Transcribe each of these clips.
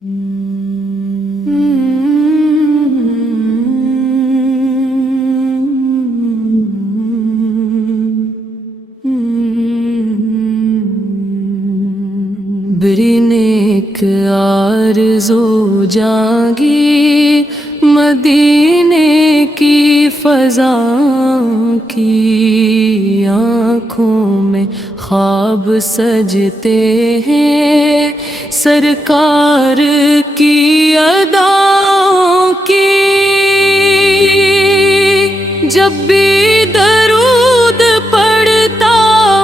برینک آرزو جاگی مدینے کی فضا کی، آنکھوں میں خواب سجتے ہیں سرکار کی اداؤں کی۔ جب بھی درود پڑھتا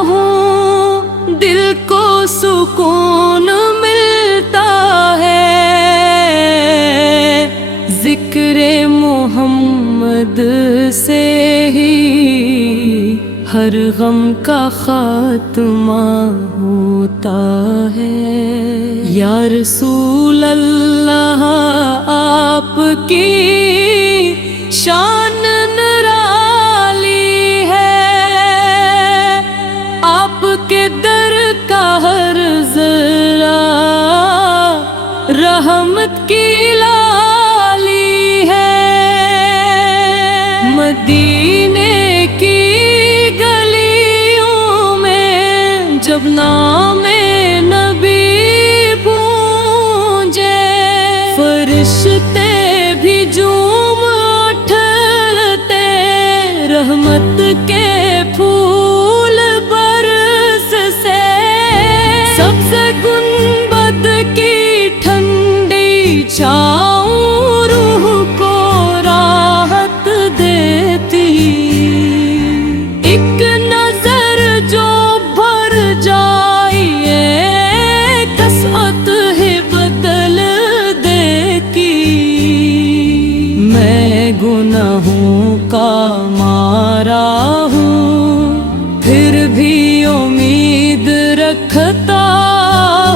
ہوں دل کو سکون ملتا ہے، ذکر محمد سے ہی ہر غم کا خاتمہ ہوتا ہے۔ یا رسول اللہ آپ کی شان نرالی ہے، آپ کے در کا ہر ذرہ رحمت کی لالی ہے۔ مدینے کی گلیوں میں جب نام نبی گونجے، فرشتے بھی جھوم اٹھتے، رحمت کے پھول برس سے سبز گنبد کی ٹھنڈی چھاؤں روح کو راحت دیتی۔ ایک نظر جو بھر جائے کسوت ہے بدل دیتی۔ میں گناہوں کا مارا ہوں پھر بھی امید رکھتا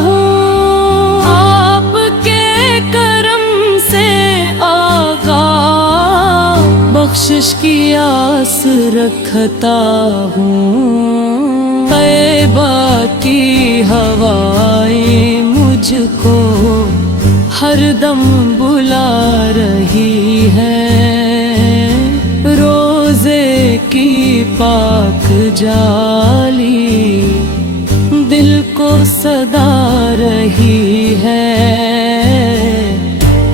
ہوں، آپ کے کرم سے آغا بخشش کی آس رکھتا ہوں۔ طیبہ کی ہوائیں مجھ کو ہر دم بلا رہی ہے، روزے کی پاک جالی دل کو صدا رہی ہے۔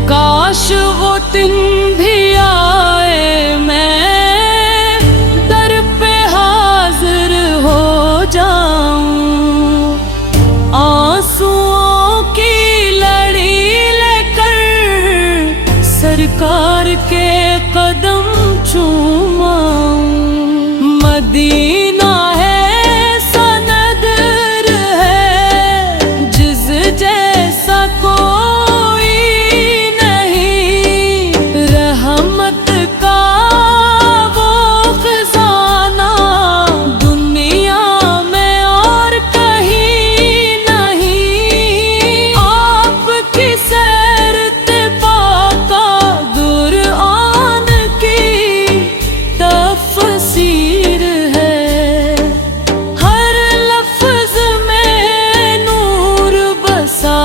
کاش وہ دن بھی آئے میں در پہ حاضر ہو جاؤں، آنسوؤں کی لڑی لے کر سرکار کے قدم چوماؤں۔ مدینہ ہے سندر ہے جس جیسا کوئی نہیں، رحمت کا وہ خزانہ دنیا میں اور کہیں نہیں۔ آپ کی سیر پاکا قرآن کی تفسیر ہے، ہر لفظ میں نور بسا،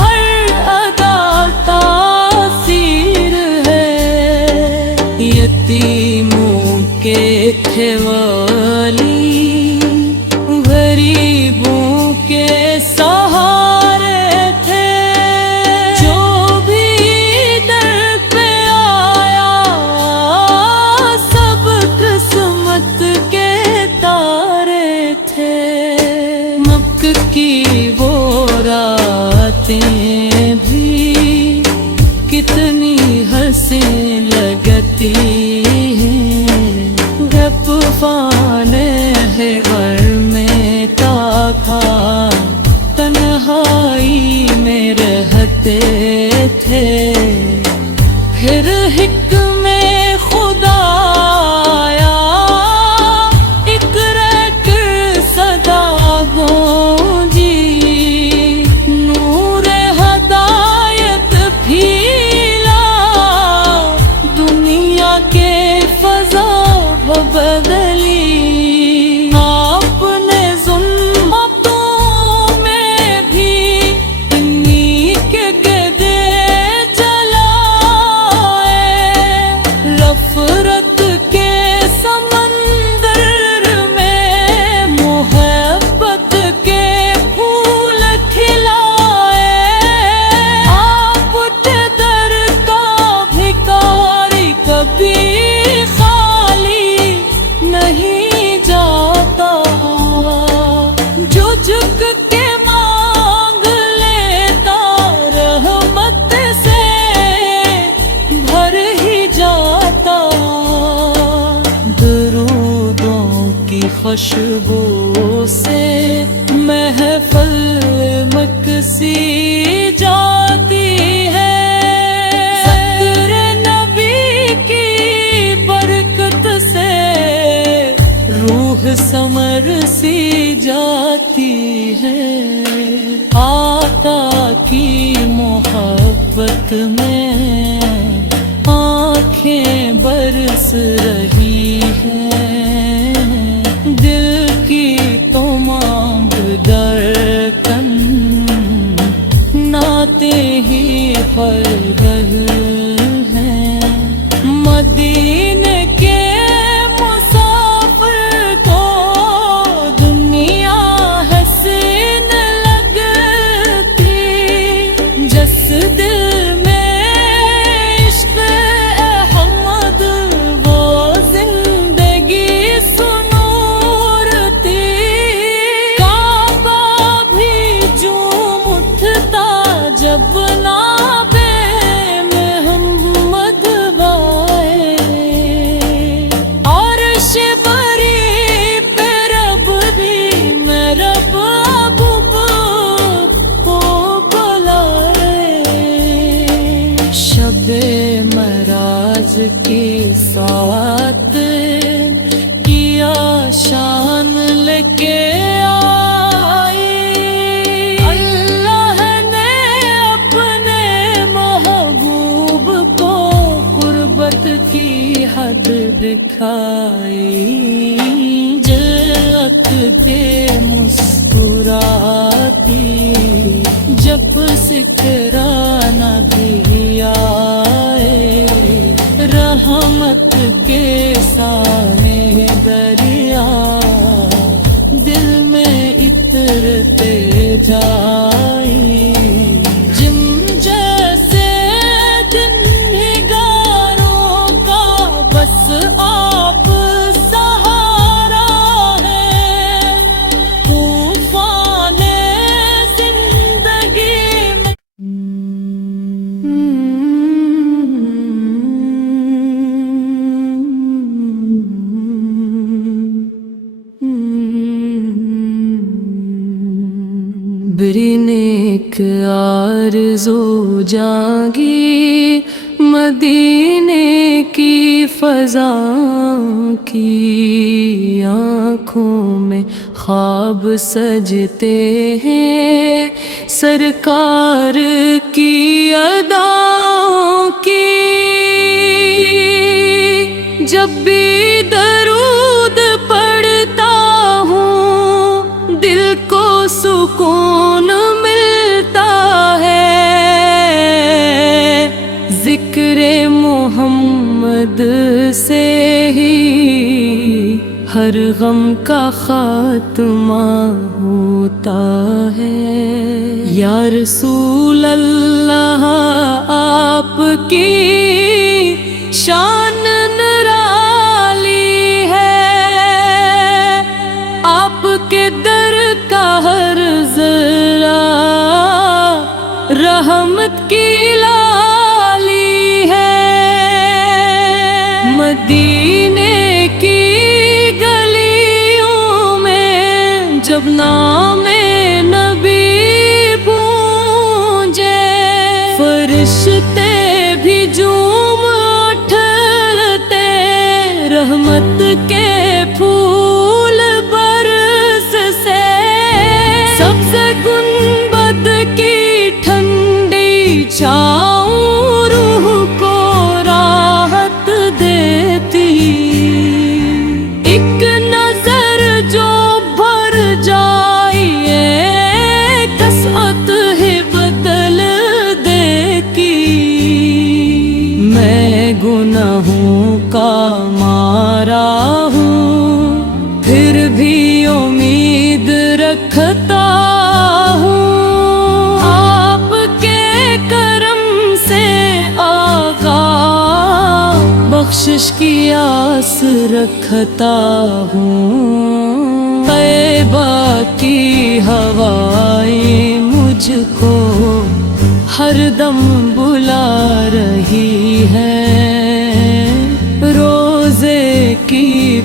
ہر ادا تاثیر ہے۔ یتیموں کے تھے والی، غریبوں کے سہارے تھے، جو بھی در پہ آیا سب قسمت کے تارے تھے۔ مکہ کی وہ راتیں بھی کتنی حسین لگتی ہیں، گپ فانے ہے گھر میں تاکہ تنہائی میں رہتے تھے، پھر حکم خدا آیا ایک ریکڑ صدا گونجی، نور ہدایت پھیلا دنیا کے فضا بدلی۔ آپ نے ظلمتوں میں بھی انہی کے خوشبو سے محفل مکسی جاتی ہے، ذکر نبی کی برکت سے روح سمر سی جاتی ہے، آقا کی محبت میں آنکھیں برس رہی ہیں، دل کی تمام دھڑکن ناتے ہی فرغل ہیں، مدینے کے مسافر کو دنیا حسین لگتی، جس دل میں عشق احمد وہ زندگی سنورتی، کعبہ بھی جھوم اٹھتا جب نابے محمد بائے، عرش بری پہ رب بھی میں رب کو بلائے، شب معراج کی ساعت کیا شان لے کے آئی، اللہ نے اپنے محبوب کو قربت کی حد دکھائی، جلت کے مسکراتی جب سکرانہ بھی آئے، رحمت کے سارے دریا دل میں اترتے جائی، جم جیسے دن نگاروں کا بس آپ سہارا ہے، طوفان زندگی میں بری نیک آرزو جاگی مدینے کی فضا کی، آنکھوں میں خواب سجتے ہیں سرکار کی اداؤں کی، جب بھی درود پڑھتا ہوں دل کو سکون ملتا ہے، ذکر محمد سے ہی ہر غم کا خاتمہ ہوتا ہے، یا رسول اللہ آپ کی شان نرالی ہے، آپ کے در کا ہر ذرہ رحمت کی لالی ہے، مدینے کی گلیوں میں جب نام نبی گونجے، فرشتے بھی جھوم اٹھتے، رحمت کے پھول برس سے، سبز گنبد کی ٹھنڈی چھاؤں روح کو راحت دیتی، ایک نظر جو بھر جائے کسعت ہے بدل دیتی، میں گناہوں کا مارا ہوں پھر بھی امید رکھتا ہوں، آپ کے کرم سے آقا بخشش کی آس رکھتا ہوں، طیبہ کی ہوائیں مجھ کو ہر دم بلا رہی ہے، روزے کی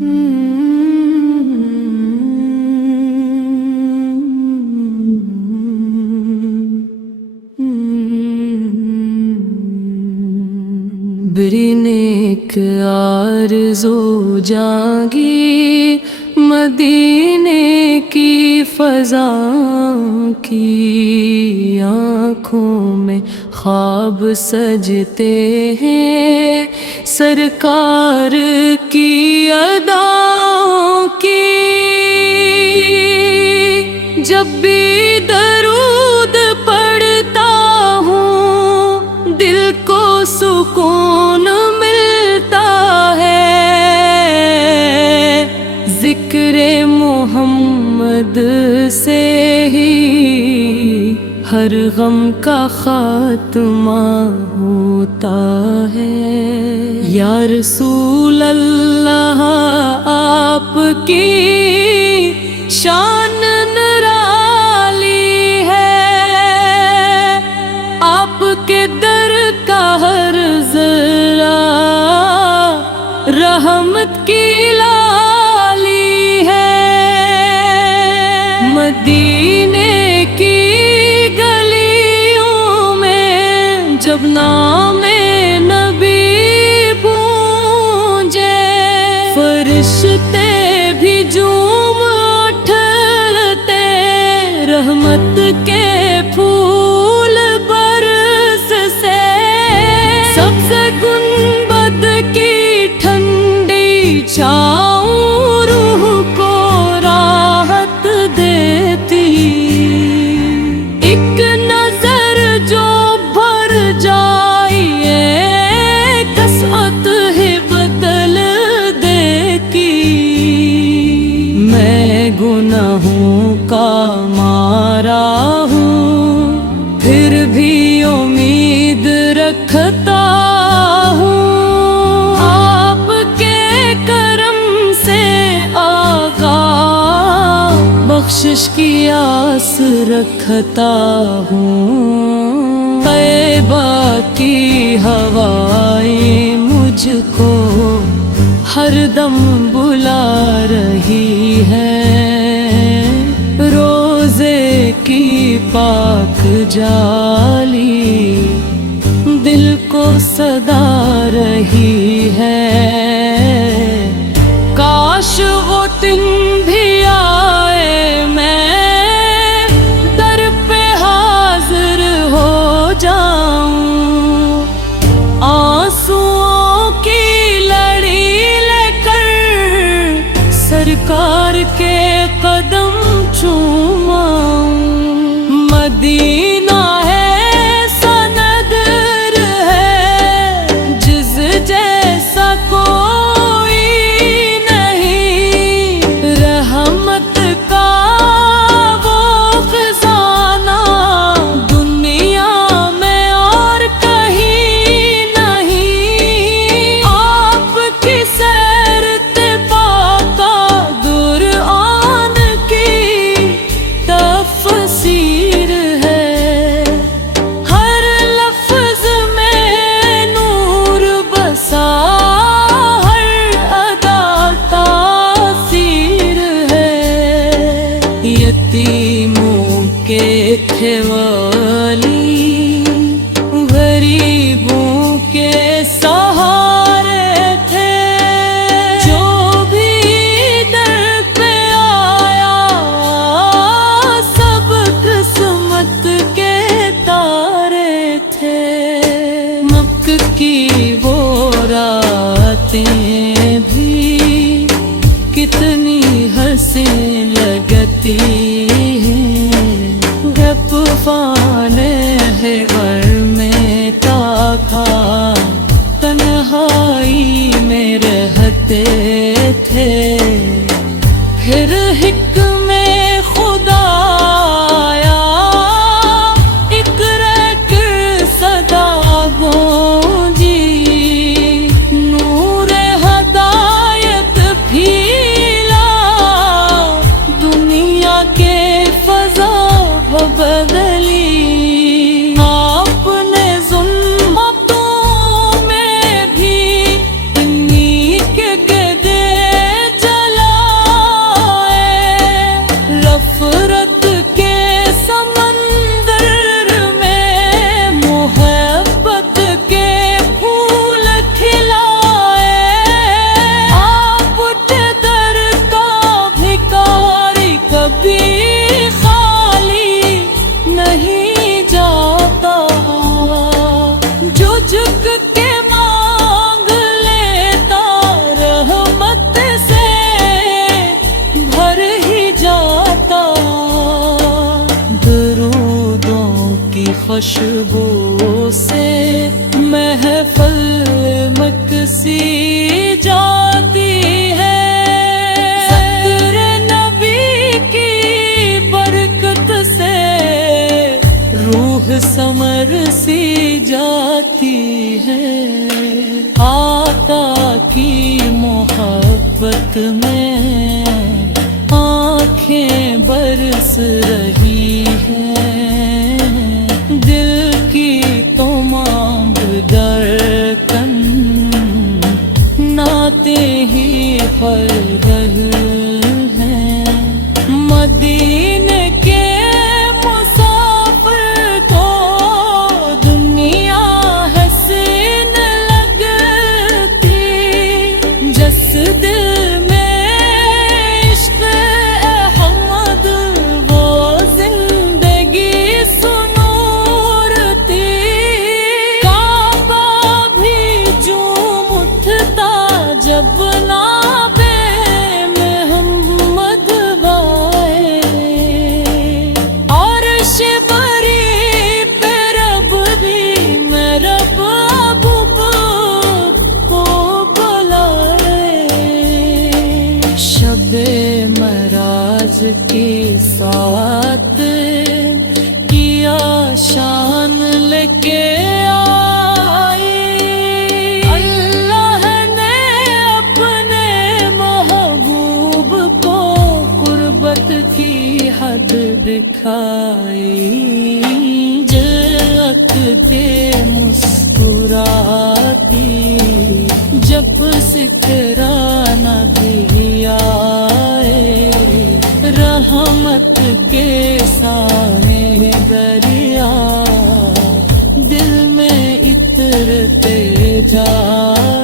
بری نیک آرزو جاگی مدینے کی فضا کی، آنکھوں میں خواب سجتے ہیں سرکار کی اداؤں کی، جب بھی درود پڑھتا ہوں دل کو سکون ملتا ہے، ذکر محمد سے ہی ہر غم کا خاتمہ ہوتا ہے۔ یا رسول اللہ آپ کی شان نرالی ہے، آپ کے در کا ہر ذرہ رحمت کی لالی ہے، مدینے کی گلیوں میں جب نام نبی گونجے فرشتے بھی جھوم اٹھتے، رحمت کے پھول برس سے سبز گنبد کی ٹھنڈی چھاؤں روح کو راحت دیتی، ایک نظر جو بھر جائے کسوت ہی بدل دیتی، میں گناہوں کا مارا ہوں پھر بھی امید رکھتا ہوں، آپ کے کرم سے آقا بخشش کی آس رکھتا ہوں، طیبہ کی ہوائیں مجھ کو ہر دم بلا رہی ہے، روزے کی پاک جالی دل کو صدا رہی ہے، کاش وہ دن بھی آئے میں در پہ حاضر ہو جاؤں، آنسوؤں کی لڑی لے کر سرکار کے قدم چوماؤں، مدینہ ہے سندر ہے جس جیسا کوئی نہیں، رحمت کا وہ خزانہ دنیا میں اور کہیں نہیں، آپ کی سیر اتباع کا قرآن کی تفسیر ہے، ہر لفظ میں نور بسا ہر ادا تاثیر ہے، یتیموں کے کھیوالی غریبوں کے سہارے تھے، جو بھی در پہ آیا سب قسمت کے تارے تھے، مکہ کی وہ راتیں بھی کتنی حسین لگتی ہیں، گپ فانے ہے غر میں تاکہ تنہائی میں رہتے تھے، پھر حکم خدا آیا ایک ریکڑ صدا گونجی، نور ہدایت پھیلا دنیا کے فضا بدلی، آپ نے ظلمتوں میں بھی انہی کے دے خوشبو سے محفل مکسی جاتی ہے، ذکر نبی کی برکت سے روح سمر سی جاتی ہے، آقا کی محبت میں آنکھیں برس رہی ہیں، دل کی تمام دھڑکن نعتیں ہی پڑھ رہی ہیں، مدینے کے مسافر کو دنیا حسین لگتی، جس دل میں عشق احمد وہ زندگی سنورتی، کعبہ بھی جھوم اٹھتا جب نابے محمد بائے، عرش بری پہ رب بھی میں رب کو بلائے، شب معراج کی ساتھ کیا شان لے کے آئی، اللہ نے اپنے محبوب کو قربت کی حد دکھائی، جھلک کے مسکراتی جب سکرانہ بھی آئے، رحمت کے سارے دریا دل میں اترتے جائے۔